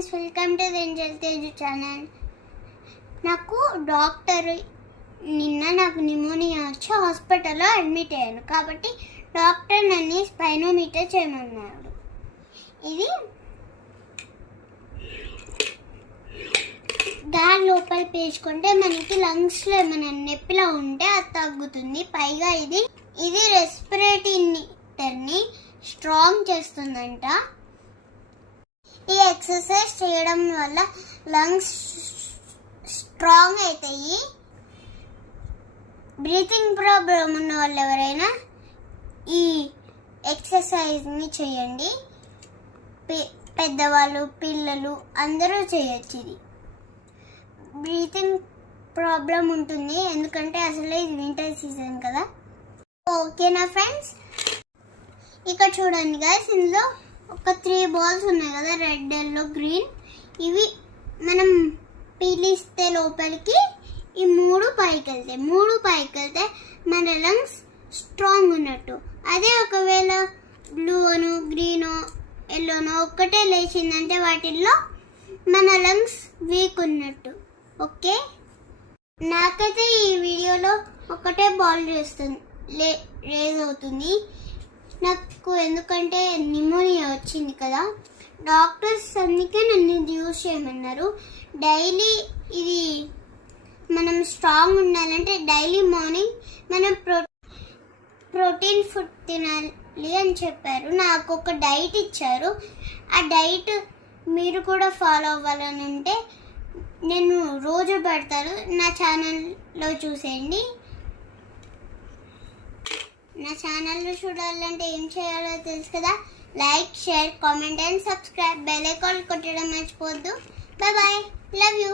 Friends, welcome to Angel Teju channel. నాకు doctor నాకు pneumonia వచ్చి హాస్పిటల్లో అడ్మిట్ అయ్యాను. కాబట్టి డాక్టర్ నన్ను స్పైనోమీటర్ చేయమన్నాడు. ఇది దాని లోపల పేర్చుకుంటే మనకి లంగ్స్లో ఏమైనా నొప్పిలా ఉంటే అది తగ్గుతుంది. పైగా ఇది రెస్పిరేటరీని స్ట్రాంగ్ చేస్తుందంట. ఈ ఎక్సర్సైజ్ చేయడం వల్ల లంగ్స్ స్ట్రాంగ్ అవుతాయి. బ్రీతింగ్ ప్రాబ్లం ఉన్న వాళ్ళు ఎవరైనా ఈ ఎక్సర్సైజ్ని చేయండి. పెద్దవాళ్ళు, పిల్లలు అందరూ చేయొచ్చు. ఇది బ్రీతింగ్ ప్రాబ్లం ఉంటుంది ఎందుకంటే అసలు ఇది వింటర్ సీజన్ కదా. ఓకేనా ఫ్రెండ్స్, ఇక్కడ చూడండి గైస్, ఇందులో ఒక 3 బాల్స్ ఉన్నాయి కదా, రెడ్, ఎల్లో, గ్రీన్. ఇవి మనం పీలిస్తే లోపలికి ఈ 3 పైకి వెళ్తే మన లంగ్స్ స్ట్రాంగ్ ఉన్నట్టు. అదే ఒకవేళ బ్లూ అను, గ్రీనో, ఎల్లోనో ఒక్కటే లేచిందంటే వాటిల్లో మన లంగ్స్ వీక్ ఉన్నట్టు. ఓకే, నాకైతే ఈ వీడియోలో ఒకటే బాల్ రేజ్ అవుతుంది నాకు, ఎందుకంటే నిమోనియా వచ్చింది కదా. డాక్టర్స్ అందుకే నన్ను యూజ్ చేయమన్నారు. డైలీ ఇది మనం స్ట్రాంగ్ ఉండాలంటే డైలీ మార్నింగ్ మనం ప్రోటీన్ ఫుడ్ తినాలి అని చెప్పారు. నాకు ఒక డైట్ ఇచ్చారు. ఆ డైట్ మీరు కూడా ఫాలో అవ్వాలని ఉంటే నేను రోజు పెడతాను, నా ఛానల్లో చూసేయండి. నా ఛానల్లో చూడాలంటే ఏం చేయాలో తెలుసు కదా. Like, share, comment and subscribe. Bell icon కొట్టడం మర్చిపోవద్దు. Bye bye, love you.